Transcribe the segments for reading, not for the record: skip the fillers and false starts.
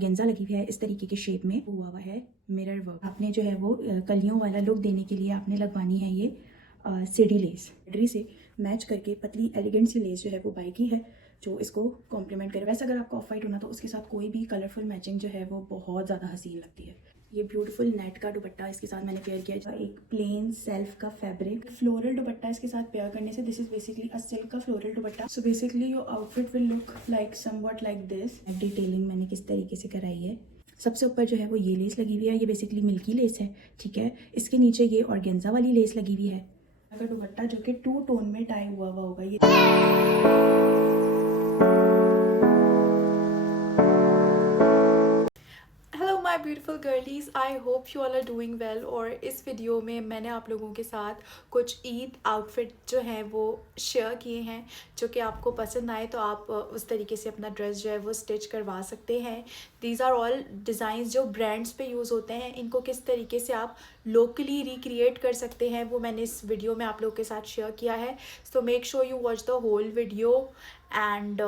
गेंजा लगी हुई है इस तरीके के शेप में हुआ है मिरर वर्क। आपने जो है वो कलियों वाला लुक देने के लिए आपने लगवानी है ये सीढ़ी लेस। ड्री से मैच करके पतली एलिगेंट सी लेस जो है वो बाई की है जो इसको कॉम्प्लीमेंट करे। वैसे अगर आपको ऑफ वाइट होना तो उसके साथ कोई भी कलरफुल मैचिंग जो है वो बहुत ज़्यादा हसीन लगती है। ये ब्यूटीफुल नेट का दुपट्टा इसके साथ मैंने पेयर किया है। एक प्लेन सेल्फ का फैब्रिक फ्लोरल दुपट्टा इसके साथ पेयर करने से this is basically a silk का floral dupatta. So basically your outfit will look like somewhat like this. Detailing मैंने किस तरीके से कराई है। सबसे ऊपर जो है वो ये लेस लगी हुई है, ये बेसिकली मिल्की लेस है, ठीक है। इसके नीचे ये ऑर्गेन्जा वाली लेस लगी हुई है। अगर दुपट्टा जो कि 2 टोन में टाई हुआ होगा ये। My beautiful girlies, I hope you all are doing well. और इस वीडियो में मैंने आप लोगों के साथ कुछ ईद आउटफिट जो हैं वो शेयर किए हैं, जो कि आपको पसंद आए तो आप उस तरीके से अपना ड्रेस जो है वो स्टिच करवा सकते हैं। दीज आर ऑल डिज़ाइंस जो ब्रांड्स पे यूज़ होते हैं, इनको किस तरीके से आप लोकली रिक्रिएट कर सकते हैं वो मैंने इस वीडियो में आप लोगों के साथ शेयर किया है। So make sure you watch the whole video and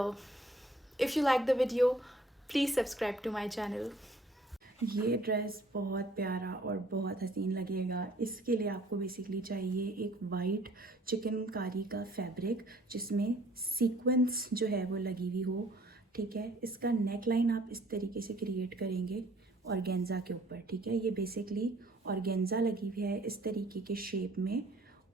if you like the video please subscribe to my channel. ये ड्रेस बहुत प्यारा और बहुत हसीन लगेगा। इसके लिए आपको बेसिकली चाहिए एक वाइट चिकनकारी का फैब्रिक जिसमें सीक्वेंस जो है वो लगी हुई हो, ठीक है। इसका नेक लाइन आप इस तरीके से क्रिएट करेंगे ऑर्गेन्जा के ऊपर, ठीक है। ये बेसिकली ऑर्गेन्जा लगी हुई है इस तरीके के शेप में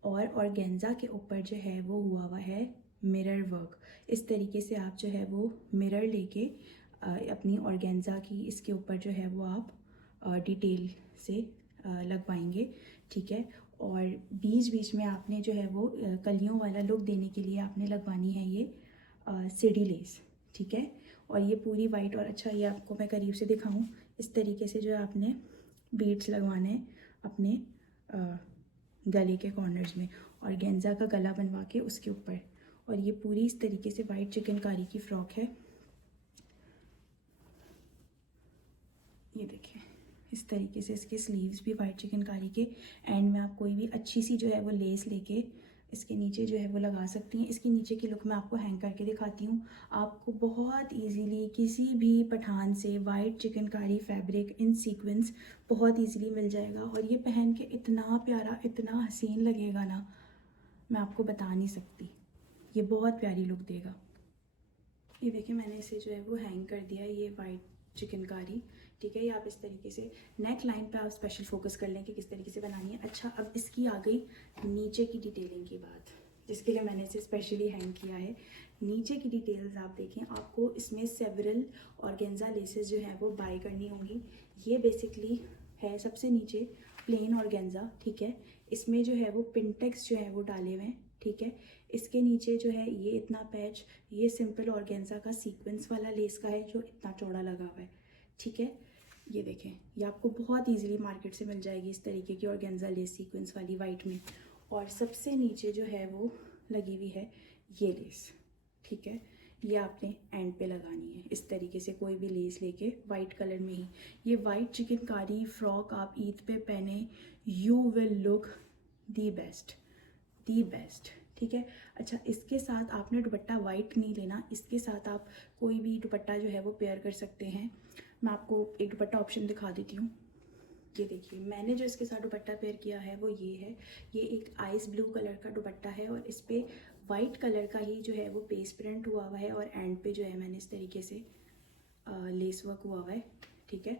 और ऑर्गेन्जा के ऊपर जो है वो हुआ है मिरर वर्क। इस तरीके से आप जो है वो मिरर लेके अपनी ऑर्गेन्जा की इसके ऊपर जो है वो आप डिटेल से लगवाएंगे, ठीक है। और बीच बीच में आपने जो है वो कलियों वाला लुक देने के लिए आपने लगवानी है ये सीढ़ी लेस, ठीक है। और ये पूरी वाइट और अच्छा, ये आपको मैं करीब से दिखाऊं, इस तरीके से जो है आपने बीड्स लगवाने हैं अपने गले के कॉर्नर्स में और गेंजा का गला बनवा के उसके ऊपर। और ये पूरी इस तरीके से वाइट चिकनकारी की फ्रॉक है। ये देखिए इस तरीके से इसके स्लीव्स भी वाइट चिकनकारी के। एंड में आप कोई भी अच्छी सी जो है वो लेस लेके इसके नीचे जो है वो लगा सकती हैं। इसके नीचे की लुक मैं आपको हैंग करके दिखाती हूँ। आपको बहुत इजीली किसी भी पठान से वाइट चिकनकारी फैब्रिक इन सीक्वेंस बहुत इजीली मिल जाएगा और ये पहन के इतना प्यारा इतना हसीन लगेगा ना, मैं आपको बता नहीं सकती। ये बहुत प्यारी लुक देगा। ये देखिए मैंने इसे जो है वो हैंग कर दिया, ये वाइट चिकनकारी, ठीक है। ये आप इस तरीके से नेक लाइन पे आप स्पेशल फोकस कर लें कि किस तरीके से बनानी है। अच्छा, अब इसकी आ गई नीचे की डिटेलिंग की बात, जिसके लिए मैंने इसे स्पेशली हैंग किया है। नीचे की डिटेल्स आप देखें, आपको इसमें सेवरल ऑर्गेन्जा लेसेस जो है वो बाय करनी होंगी। ये बेसिकली है सबसे नीचे प्लेन ऑर्गेन्जा, ठीक है। इसमें जो है वो पिंटेक्स जो है वो डाले हुए हैं, ठीक है। इसके नीचे जो है ये इतना पैच, ये सिंपल ऑर्गेन्जा का सीक्वेंस वाला लेस का है जो इतना चौड़ा लगा हुआ है, ठीक है। ये देखें, ये आपको बहुत इजीली मार्केट से मिल जाएगी इस तरीके की ऑर्गेन्जा लेस सीक्वेंस वाली वाइट में। और सबसे नीचे जो है वो लगी हुई है ये लेस, ठीक है। ये आपने एंड पे लगानी है इस तरीके से, कोई भी लेस लेके वाइट कलर में ही। ये वाइट चिकनकारी फ्रॉक आप ईद पे पहने, you will look the best, the best, ठीक है। अच्छा, इसके साथ आपने दुपट्टा वाइट नहीं लेना, इसके साथ आप कोई भी दुपट्टा जो है वो पेयर कर सकते हैं। मैं आपको एक दुपट्टा ऑप्शन दिखा देती हूँ। ये देखिए मैंने जो इसके साथ दुपट्टा पेयर किया है वो ये है। ये एक आइस ब्लू कलर का दुपट्टा है और इस पर वाइट कलर का ही जो है वो पेस्ट प्रिंट हुआ हुआ है और एंड पे जो है मैंने इस तरीके से लेस वर्क हुआ हुआ है, ठीक है।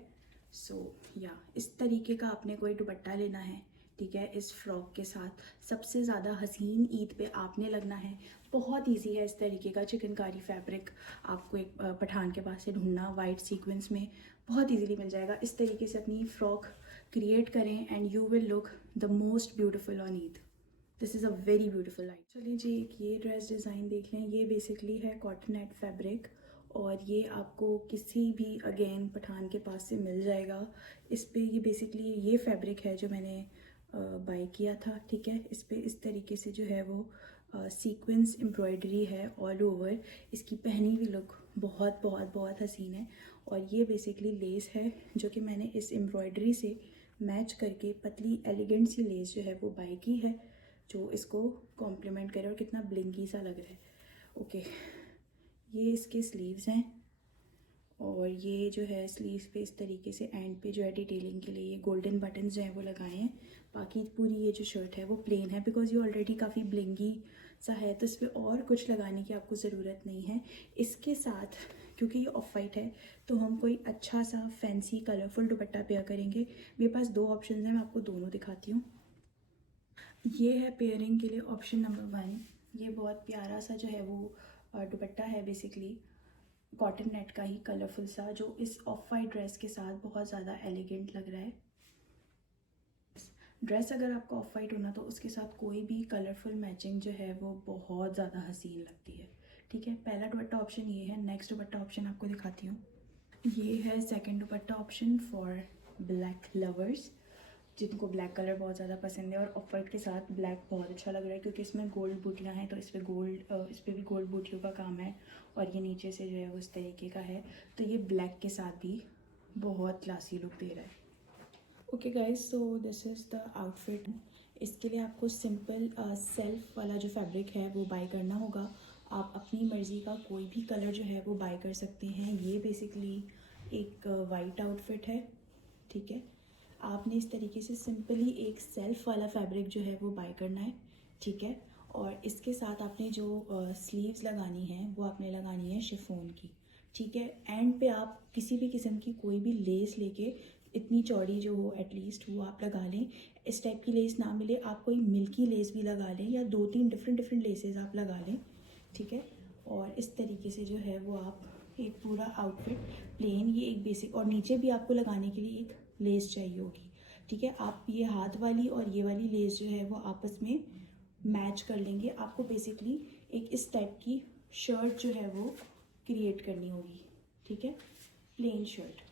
सो या इस तरीके का आपने कोई दुपट्टा लेना है, ठीक है। इस फ्रॉक के साथ सबसे ज़्यादा हसीन ईद पे आपने लगना है। बहुत इजी है इस तरीके का चिकनकारी फैब्रिक आपको एक पठान के पास से ढूंढना वाइट सीक्वेंस में, बहुत इजीली मिल जाएगा। इस तरीके से अपनी फ्रॉक क्रिएट करें and you will look the most beautiful on Eid. This is a very beautiful light. चलिए जी, एक ये ड्रेस डिज़ाइन देख लें। ये बेसिकली है कॉटन नेट फैब्रिक और ये आपको किसी भी अगेन पठान के पास से मिल जाएगा। इस पे ये बेसिकली ये फैब्रिक है जो मैंने बाय किया था, ठीक है। इस पे इस तरीके से जो है वो सीक्वेंस एम्ब्रॉयडरी है ऑल ओवर। इसकी पहनी हुई लुक बहुत बहुत बहुत हसीन है। और ये बेसिकली लेस है जो कि मैंने इस एम्ब्रॉयडरी से मैच करके पतली एलिगेंट सी लेस जो है वो बाय की है जो इसको कॉम्प्लीमेंट करे और कितना ब्लिंकी सा लग रहा है। ओके, ये इसके स्लीव्स हैं और ये जो है स्लीव्स पे इस तरीके से एंड पे जो है डिटेलिंग के लिए ये गोल्डन बटन्स जो हैं वो लगाए हैं। बाकी पूरी ये जो शर्ट है वो प्लेन है बिकॉज ये ऑलरेडी काफ़ी ब्लिंगी सा है, तो इस पर और कुछ लगाने की आपको ज़रूरत नहीं है। इसके साथ क्योंकि ये ऑफ वाइट है तो हम कोई अच्छा सा फैंसी कलरफुल दुपट्टा पेयर करेंगे। मेरे पास दो ऑप्शन हैं, मैं आपको दोनों दिखाती हूँ। ये है पेयरिंग के लिए ऑप्शन नंबर 1। ये बहुत प्यारा सा जो है वो दुपट्टा है, बेसिकली कॉटन नेट का ही कलरफुल सा, जो इस ऑफ वाइट ड्रेस के साथ बहुत ज़्यादा एलिगेंट लग रहा है। ड्रेस अगर आपका ऑफ वाइट होना तो उसके साथ कोई भी कलरफुल मैचिंग जो है वो बहुत ज़्यादा हसीन लगती है। ठीक है, पहला दुपट्टा ऑप्शन ये है। नेक्स्ट दुपट्टा ऑप्शन आपको दिखाती हूँ। ये है second dupatta option for black lovers, जिनको ब्लैक कलर बहुत ज़्यादा पसंद है। और ऑफ वाइट के साथ ब्लैक बहुत अच्छा लग रहा है क्योंकि इसमें गोल्ड बूटियाँ हैं, तो इस पर भी गोल्ड बूटियों का काम है और ये नीचे से जो है वो इस तरीके का है, तो ये ब्लैक के साथ भी बहुत क्लासी लुक दे रहा है। Okay guys, so this is the outfit. इसके लिए आपको सिंपल सेल्फ वाला जो फैब्रिक है वो बाय करना होगा। आप अपनी मर्ज़ी का कोई भी कलर जो है वो बाय कर सकते हैं। ये बेसिकली एक वाइट आउटफिट है। ठीक है, आपने इस तरीके से सिंपली एक सेल्फ वाला फैब्रिक जो है वो बाय करना है। ठीक है, और इसके साथ आपने जो स्लीव्स लगानी है वो आपने लगानी है शिफॉन की। ठीक है, एंड पे आप किसी भी किस्म की कोई भी लेस लेके, इतनी चौड़ी जो हो एटलीस्ट वो आप लगा लें। इस टाइप की लेस ना मिले आप कोई मिल्की लेस भी लगा लें या 2-3 डिफरेंट लेसेस आप लगा लें। ठीक है, और इस तरीके से जो है वो आप एक पूरा आउटफिट प्लेन, ये एक बेसिक, और नीचे भी आपको लगाने के लिए एक लेस चाहिए होगी। ठीक है, आप ये हाथ वाली और ये वाली लेस जो है वो आपस में मैच कर लेंगे। आपको बेसिकली एक इस टाइप की शर्ट जो है वो क्रिएट करनी होगी। ठीक है, प्लेन शर्ट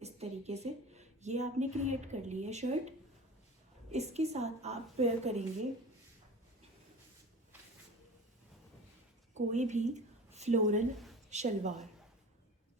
इस तरीके से ये आपने क्रिएट कर ली है शर्ट। इसके साथ आप पेयर करेंगे कोई भी फ्लोरल शलवार।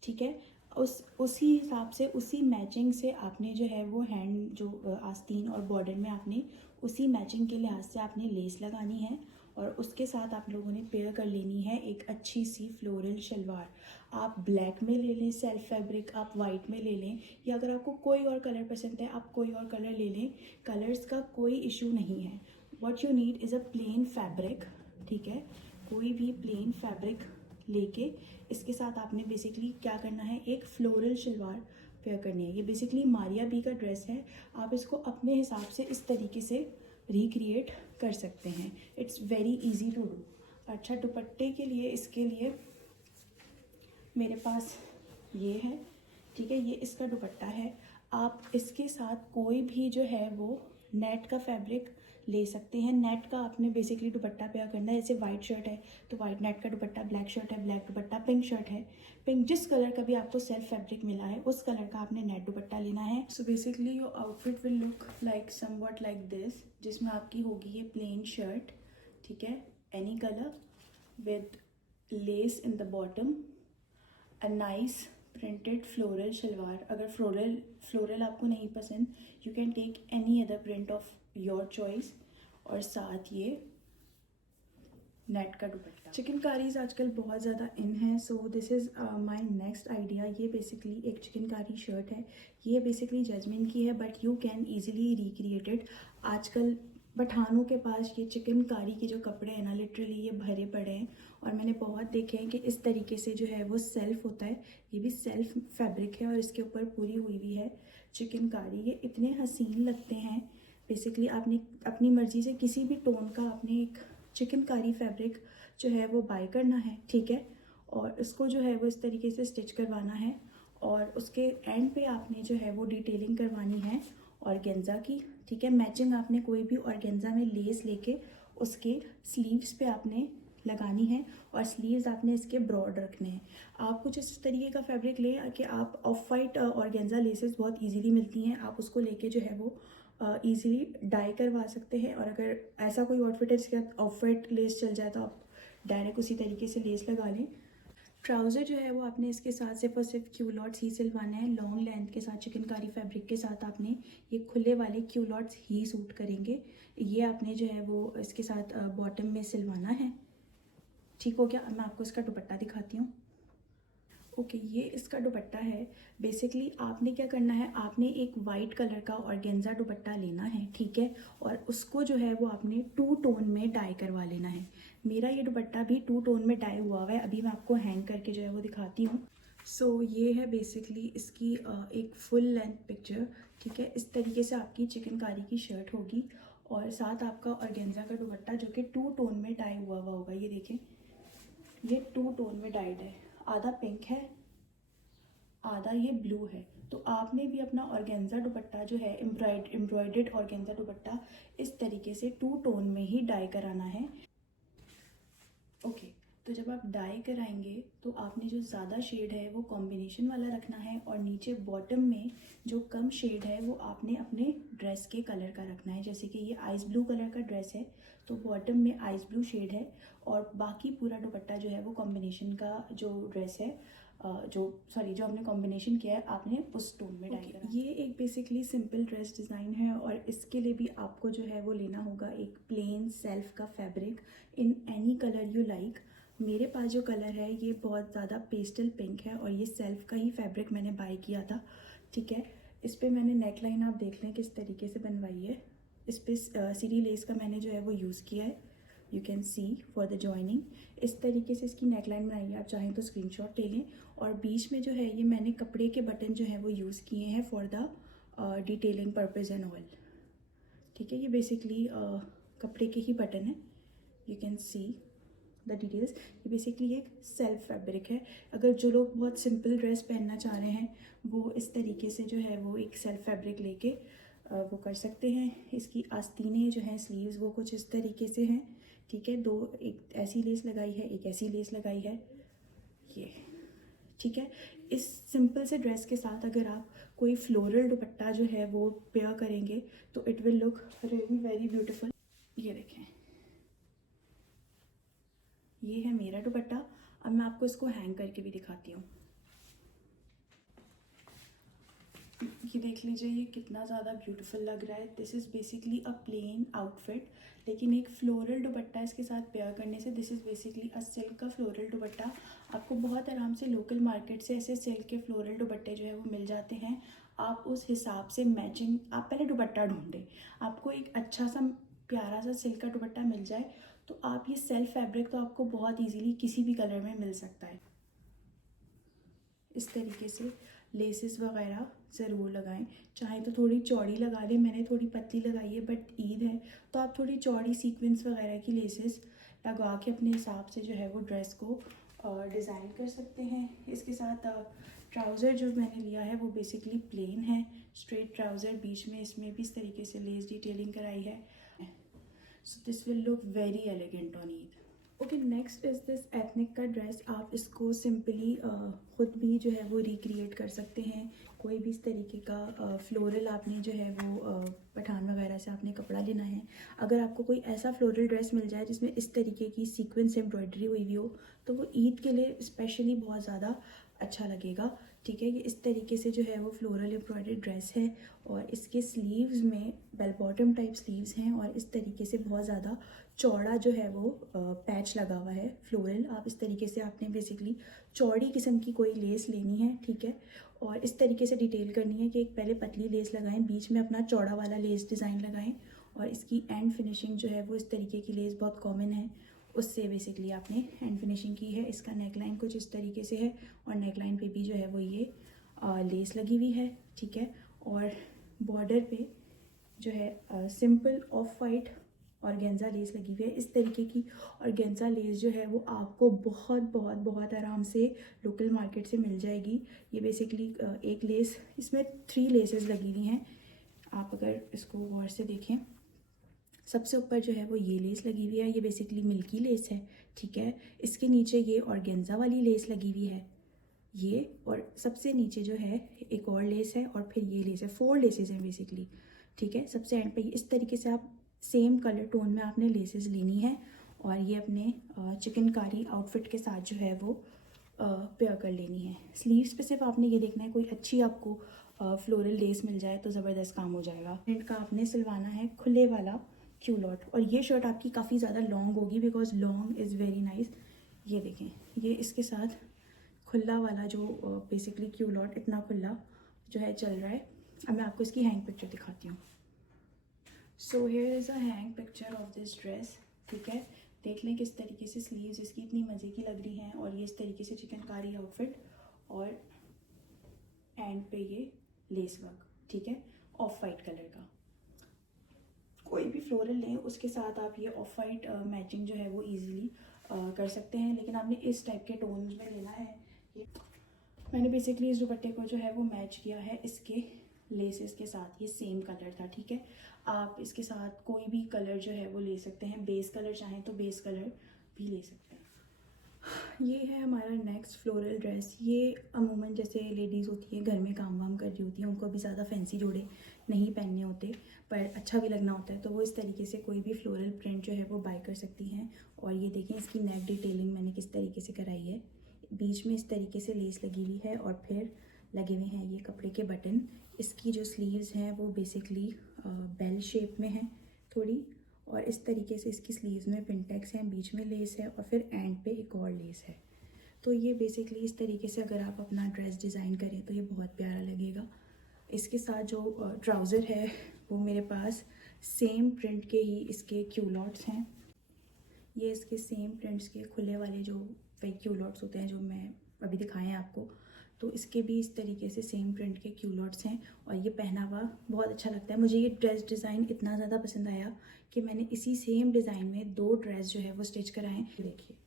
ठीक है, उसी हिसाब से, उसी मैचिंग से आपने जो है वो हैंड जो आस्तीन और बॉर्डर में आपने उसी मैचिंग के लिहाज से आपने लेस लगानी है और उसके साथ आप लोगों ने पेयर कर लेनी है एक अच्छी सी फ्लोरल शलवार। आप ब्लैक में ले लें सेल्फ फैब्रिक, आप वाइट में ले लें, या अगर आपको कोई और कलर पसंद है आप कोई और कलर ले लें। कलर्स का कोई इशू नहीं है। What you need is a plane fabric. ठीक है, कोई भी प्लेन फैब्रिक लेके इसके साथ आपने बेसिकली क्या करना है, एक फ्लोरल शलवार पेयर करनी है। ये बेसिकली मारिया बी का ड्रेस है, आप इसको अपने हिसाब से इस तरीके से रिक्रिएट कर सकते हैं। It's very easy to do. अच्छा, दुपट्टे के लिए, इसके लिए मेरे पास ये है। ठीक है, ये इसका दुपट्टा है। आप इसके साथ कोई भी जो है वो नेट का फैब्रिक ले सकते हैं। नेट का आपने बेसिकली दुपट्टा पेयर करना है। जैसे वाइट शर्ट है तो वाइट नेट का दुपट्टा, ब्लैक शर्ट है ब्लैक दुपट्टा, पिंक शर्ट है पिंक, जिस कलर का भी आपको सेल्फ फैब्रिक मिला है उस कलर का आपने नेट दुपट्टा लेना है। So basically your outfit will look like somewhat like this, जिसमें आपकी होगी ये प्लेन शर्ट। ठीक है, any colour with lace in the bottom, a nice printed floral salwar. अगर फ्लोरल आपको नहीं पसंद, you can take any other print of your choice, और साथ ये नेट का दुपट्टा। चिकनकारीज आजकल बहुत ज़्यादा इन है, so this is my next idea. ये बेसिकली एक चिकनकारी शर्ट है। ये बेसिकली जैस्मिन की है but you can easily recreated. आजकल पठानों के पास ये चिकनकारी के जो कपड़े हैं ना, लिटरली ये भरे पड़े हैं और मैंने बहुत देखे हैं कि इस तरीके से जो है वो सेल्फ होता है। ये भी सेल्फ फैब्रिक है और इसके ऊपर पूरी हुई भी है चिकनकारी। ये इतने हसीन लगते हैं। बेसिकली आपने अपनी मर्ज़ी से किसी भी टोन का आपने एक चिकनकारी फैब्रिक जो है वो बाय करना है। ठीक है, और इसको जो है वो इस तरीके से स्टिच करवाना है और उसके एंड पे आपने जो है वो डिटेलिंग करवानी है ऑर्गेन्जा की। ठीक है, मैचिंग आपने कोई भी ऑर्गेन्जा में लेस लेके उसके स्लीव्स पे आपने लगानी है और स्लीव्स आपने इसके ब्रॉड रखने हैं। आप कुछ इस तरीके का फैब्रिक लें कि आप ऑफ वाइट ऑर्गेन्जा लेसेस बहुत इजीली मिलती हैं, आप उसको लेके जो है वो इजीली डाई करवा सकते हैं। और अगर ऐसा कोई आउटफिट है जिसके साथ ऑफ वाइट लेस चल जाए तो आप डायरेक्ट उसी तरीके से लेस लगा लें। ट्राउज़र जो है वो आपने इसके साथ सिर्फ और सिर्फ क्यूलॉट्स ही सिलवाना है। लॉन्ग लेंथ के साथ चिकनकारी फैब्रिक के साथ आपने ये खुले वाले क्यूलॉट्स ही सूट करेंगे। ये आपने जो है वो इसके साथ बॉटम में सिलवाना है। ठीक हो गया, अब मैं आपको इसका दुपट्टा दिखाती हूँ। ओके, ये इसका दुपट्टा है। बेसिकली आपने क्या करना है, आपने एक वाइट कलर का ऑर्गेन्जा दुपट्टा लेना है, ठीक है, और उसको जो है वो आपने 2 टोन में डाई करवा लेना है। मेरा ये दुपट्टा भी 2 टोन में डाई हुआ है। अभी मैं आपको हैंग करके जो है वो दिखाती हूँ। सो ये है बेसिकली इसकी एक फुल लेंथ पिक्चर, ठीक है। इस तरीके से आपकी चिकनकारी की शर्ट होगी और साथ आपका ऑर्गेन्जा का दुपट्टा जो कि 2 टोन में डाई हुआ होगा। ये देखें, ये 2 टोन में डाइड है, आधा पिंक है, आधा ये ब्लू है। तो आपने भी अपना ऑर्गेन्जा दुपट्टा जो है, एम्ब्रॉयडर्ड ऑर्गेन्जा दुपट्टा इस तरीके से 2 टोन में ही डाई कराना है। ओके, तो जब आप डाई कराएंगे तो आपने जो ज़्यादा शेड है वो कॉम्बिनेशन वाला रखना है और नीचे बॉटम में जो कम शेड है वो आपने अपने ड्रेस के कलर का रखना है। जैसे कि ये आइस ब्लू कलर का ड्रेस है तो बॉटम में आइस ब्लू शेड है और बाकी पूरा दुपट्टा जो है वो कॉम्बिनेशन का जो ड्रेस है, जो हमने कॉम्बिनेशन किया है, आपने उस टोन में डाई करना है। ये एक बेसिकली सिंपल ड्रेस डिज़ाइन है और इसके लिए भी आपको जो है वो लेना होगा एक प्लेन सेल्फ का fabric in any colour you like. मेरे पास जो कलर है ये बहुत ज़्यादा पेस्टल पिंक है और ये सेल्फ का ही फैब्रिक मैंने बाय किया था, ठीक है। इस पर मैंने नेक लाइन आप देख लें किस तरीके से बनवाई है। इस पर सीरी लेस का मैंने जो है वो यूज़ किया है, you can see for the joining. इस तरीके से इसकी नेकलाइन बनाई है, आप चाहें तो स्क्रीनशॉट ले लें। और बीच में जो है ये मैंने कपड़े के बटन जो है वो यूज़ किए हैं for the detailing purpose and all, ठीक है। ये बेसिकली कपड़े के ही बटन है, you can see the details. ये बेसिकली एक सेल्फ फैब्रिक है। अगर जो लोग बहुत सिंपल ड्रेस पहनना चाह रहे हैं वो इस तरीके से जो है वो एक सेल्फ फैब्रिक लेके वो कर सकते हैं। इसकी आस्तीनें जो हैं, स्लीव्स, वो कुछ इस तरीके से हैं, ठीक है। 2 एक ऐसी लेस लगाई है, एक ऐसी लेस लगाई है, ये, ठीक है। इस सिंपल से ड्रेस के साथ अगर आप कोई फ्लोरल दुपट्टा जो है वो पेयर करेंगे तो it will look really very beautiful. ये देखें, ये है मेरा दुपट्टा। अब मैं आपको इसको हैंग करके भी दिखाती हूँ। ये देख लीजिए, ये कितना ज़्यादा ब्यूटीफुल लग रहा है। This is basically a plain outfit, लेकिन एक फ्लोरल दुपट्टा इसके साथ पेयर करने से this is basically a silk का फ्लोरल दुपट्टा। आपको बहुत आराम से लोकल मार्केट से ऐसे सिल्क के फ्लोरल दुपट्टे जो है वो मिल जाते हैं। आप उस हिसाब से मैचिंग, आप पहले दुपट्टा ढूंढें, आपको एक अच्छा सा प्यारा सा सिल्क का दुपट्टा मिल जाए तो आप ये सेल्फ फैब्रिक तो आपको बहुत ईजीली किसी भी कलर में मिल सकता है। इस तरीके से लेसेस वगैरह ज़रूर लगाएं, चाहे तो थोड़ी चौड़ी लगा लें, मैंने थोड़ी पतली लगाई है बट ईद है तो आप थोड़ी चौड़ी सीक्वेंस वगैरह की लेसेस लगा के अपने हिसाब से जो है वो ड्रेस को डिज़ाइन कर सकते हैं। इसके साथ ट्राउज़र जो मैंने लिया है वो बेसिकली प्लेन है, स्ट्रेट ट्राउज़र, बीच में इसमें भी इस तरीके से लेस डिटेलिंग कराई है। So this will look very elegant on Eid. Okay, next is this ethnic का ड्रेस। आप इसको सिंपली ख़ुद भी जो है वो रिक्रिएट कर सकते हैं। कोई भी इस तरीके का फ्लोरल आपने जो है वो पठान वगैरह से आपने कपड़ा लेना है। अगर आपको कोई ऐसा फ्लोरल ड्रेस मिल जाए जिसमें इस तरीके की सीक्वेंस एम्ब्रॉयडरी हुई हुई हो तो वो ईद के लिए स्पेशली बहुत ज़्यादा अच्छा लगेगा, ठीक है। ये इस तरीके से जो है वो फ्लोरल एम्ब्रॉयडरी ड्रेस है और इसके स्लीव्स में बेल बॉटम टाइप स्लीव्स हैं और इस तरीके से बहुत ज़्यादा चौड़ा जो है वो पैच लगा हुआ है फ्लोरल। आप इस तरीके से आपने बेसिकली चौड़ी किस्म की कोई लेस लेनी है, ठीक है, और इस तरीके से डिटेल करनी है कि एक पहले पतली लेस लगाएं, बीच में अपना चौड़ा वाला लेस डिज़ाइन लगाएं और इसकी एंड फिनिशिंग जो है वो इस तरीके की लेस बहुत कॉमन है, उससे बेसिकली आपने हैंड फिनिशिंग की है। इसका नेकलाइन कुछ इस तरीके से है और नेकलाइन पे भी जो है वो ये लेस लगी हुई है, ठीक है। और बॉर्डर पे जो है simple of white organza less लगी हुई है। इस तरीके की ऑर्गेन्जा लेस जो है वो आपको बहुत बहुत बहुत आराम से लोकल मार्केट से मिल जाएगी। ये बेसिकली एक लेस, इसमें 3 लेसेस लगी हुई हैं। आप अगर इसको गौर से देखें, सबसे ऊपर जो है वो ये लेस लगी हुई है, ये बेसिकली मिल्की लेस है, ठीक है। इसके नीचे ये ऑर्गेन्जा वाली लेस लगी हुई है ये, और सबसे नीचे जो है एक और लेस है और फिर ये लेस है। 4 लेसेस हैं बेसिकली, ठीक है। सबसे एंड पे इस तरीके से आप सेम कलर टोन में आपने लेसेस लेनी है और ये अपने चिकनकारी आउटफिट के साथ जो है वो पेयर कर लेनी है। स्लीव्स पे सिर्फ आपने ये देखना है कोई अच्छी आपको फ्लोरल लेस मिल जाए तो ज़बरदस्त काम हो जाएगा। प्रिंट का आपने सिलवाना है खुले वाला क्यूलॉट और ये शर्ट आपकी काफ़ी ज़्यादा लॉन्ग होगी because long is very nice. ये देखें, ये इसके साथ खुला वाला जो बेसिकली क्यूलॉट इतना खुला जो है चल रहा है। अब मैं आपको इसकी हैंग पिक्चर दिखाती हूँ। So here is a hang picture of this dress, ठीक है। देख लें किस तरीके से स्लीव्स इसकी इतनी मज़े की लग रही हैं, और ये इस तरीके से चिकनकारी आउटफिट, और एंड पे ये लेस वर्क, ठीक है, ऑफ वाइट कलर का। कोई भी फ्लोरल लें उसके साथ आप ये ऑफ वाइट मैचिंग जो है वो इजीली कर सकते हैं, लेकिन आपने इस टाइप के टोन्स में लेना है। ये मैंने बेसिकली इस दुपट्टे को जो है वो मैच किया है इसके लेसेस के साथ, ये सेम कलर था, ठीक है। आप इसके साथ कोई भी कलर जो है वो ले सकते हैं, बेस कलर चाहें तो बेस कलर भी ले सकते हैं। ये है हमारा नेक्स्ट फ्लोरल ड्रेस। ये अमूमन जैसे लेडीज़ होती हैं घर में काम वाम कर रही होती हैं, उनको अभी ज़्यादा फैंसी जोड़े नहीं पहनने होते पर अच्छा भी लगना होता है, तो वो इस तरीके से कोई भी फ्लोरल प्रिंट जो है वो बाय कर सकती हैं। और ये देखें इसकी नेक डिटेलिंग मैंने किस तरीके से कराई है, बीच में इस तरीके से लेस लगी हुई है और फिर लगे हुए हैं ये कपड़े के बटन। इसकी जो स्लीव्स हैं वो बेसिकली बेल शेप में हैं थोड़ी, और इस तरीके से इसकी स्लीव्स में पिनटेक्स हैं, बीच में लेस है और फिर एंड पे एक और लेस है। तो ये बेसिकली इस तरीके से अगर आप अपना ड्रेस डिज़ाइन करें तो ये बहुत प्यारा लगेगा। इसके साथ जो ट्राउज़र है वो मेरे पास सेम प्रिंट के ही इसके क्यूलॉट्स हैं। ये इसके सेम प्रिंट्स के खुले वाले जो फेक क्यूलॉट्स होते हैं जो मैं अभी दिखाए हैं आपको, तो इसके भी इस तरीके से सेम प्रिंट के क्यूलॉट्स हैं, और ये पहना हुआ बहुत अच्छा लगता है। मुझे ये ड्रेस डिज़ाइन इतना ज़्यादा पसंद आया कि मैंने इसी सेम डिज़ाइन में 2 ड्रेस जो है वो स्टिच कराए हैं। देखिए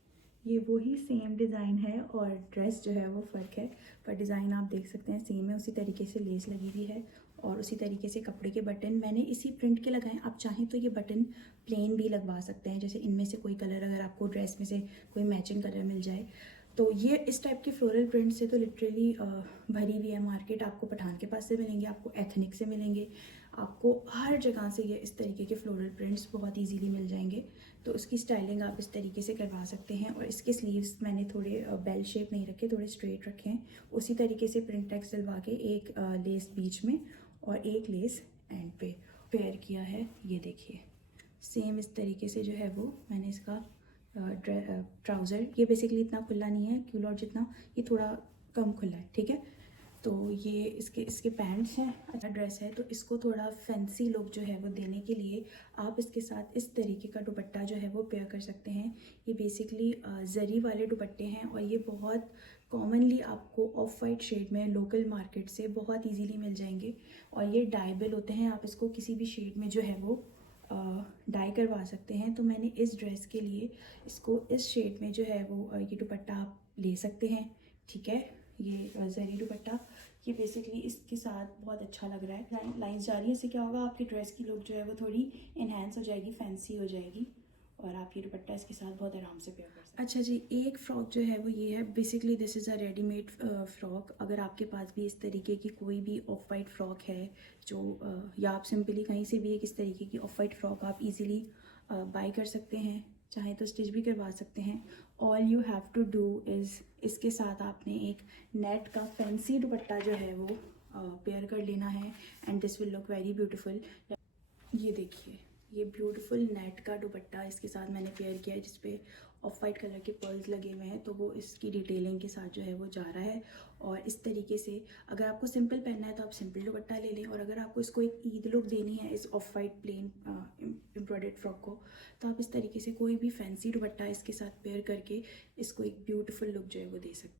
ये वही सेम डिज़ाइन है और ड्रेस जो है वो फ़र्क है, पर डिज़ाइन आप देख सकते हैं सेम है। उसी तरीके से लेस लगी हुई है और उसी तरीके से कपड़े के बटन मैंने इसी प्रिंट के लगाए। आप चाहें तो ये बटन प्लेन भी लगवा सकते हैं, जैसे इनमें से कोई कलर अगर आपको ड्रेस में से कोई मैचिंग कलर मिल जाए। तो ये इस टाइप के फ्लोरल प्रिंट से तो लिटरली भरी हुई है मार्केट। आपको पठान के पास से मिलेंगे, आपको एथनिक से मिलेंगे, आपको हर जगह से ये इस तरीके के फ्लोरल प्रिंट्स बहुत इजीली मिल जाएंगे। तो उसकी स्टाइलिंग आप इस तरीके से करवा सकते हैं। और इसके स्लीव्स मैंने थोड़े बेल शेप नहीं रखे, थोड़े स्ट्रेट रखे हैं। उसी तरीके से प्रिंट टैक्स डलवा के एक लेस बीच में और एक लेस एंड पे पेयर किया है। ये देखिए सेम इस तरीके से जो है वो मैंने इसका ट्राउज़र, ये बेसिकली इतना खुला नहीं है क्यूलॉट जितना, ये थोड़ा कम खुला है, ठीक है। तो ये इसके पैंट्स हैं। अच्छा ड्रेस है तो इसको थोड़ा फैंसी लुक जो है वो देने के लिए आप इसके साथ इस तरीके का दुपट्टा जो है वो पेयर कर सकते हैं। ये बेसिकली जरी वाले दुपट्टे हैं और ये बहुत कॉमनली आपको ऑफ वाइट शेड में लोकल मार्केट से बहुत इजीली मिल जाएंगे, और ये डाइबल होते हैं। आप इसको किसी भी शेड में जो है वो डाई करवा सकते हैं। तो मैंने इस ड्रेस के लिए इसको इस शेड में जो है वो ये दुपट्टा आप ले सकते हैं, ठीक है। ये जरी दुपट्टा, ये बेसिकली इसके साथ बहुत अच्छा लग रहा है। लाइंस जा रही है, इससे क्या होगा आपकी ड्रेस की लुक जो है वो थोड़ी इन्हेंस हो जाएगी, फैंसी हो जाएगी, और आप ये दुपट्टा इसके साथ बहुत आराम से पेयर कर सकते हैं। अच्छा जी, एक फ़्रॉक जो है वो ये है। Basically this is a readymade frock. अगर आपके पास भी इस तरीके की कोई भी ऑफ वाइट फ़्रॉक है जो या आप सिंपली कहीं से भी एक इस तरीके की ऑफ वाइट फ़्रॉक आप इजीली बाय कर सकते हैं, चाहे तो स्टिच भी करवा सकते हैं। All you have to do is इसके साथ आपने एक नेट का फैंसी दुपट्टा जो है वो पेयर कर लेना है, and this will look very beautiful. ये देखिए ये ब्यूटीफुल नेट का दुपट्टा इसके साथ मैंने पेयर किया है, जिसपे ऑफ वाइट कलर के पर्ल्स लगे हुए हैं, तो वो इसकी डिटेलिंग के साथ जो है वो जा रहा है। और इस तरीके से अगर आपको सिंपल पहनना है तो आप सिंपल दुपट्टा ले लें, और अगर आपको इसको एक ईद लुक देनी है इस off white plain embroidered frock को, तो आप इस तरीके से कोई भी फैंसी दुपट्टा इसके साथ पेयर करके इसको एक ब्यूटीफुल लुक जो है वो दे सकते हैं।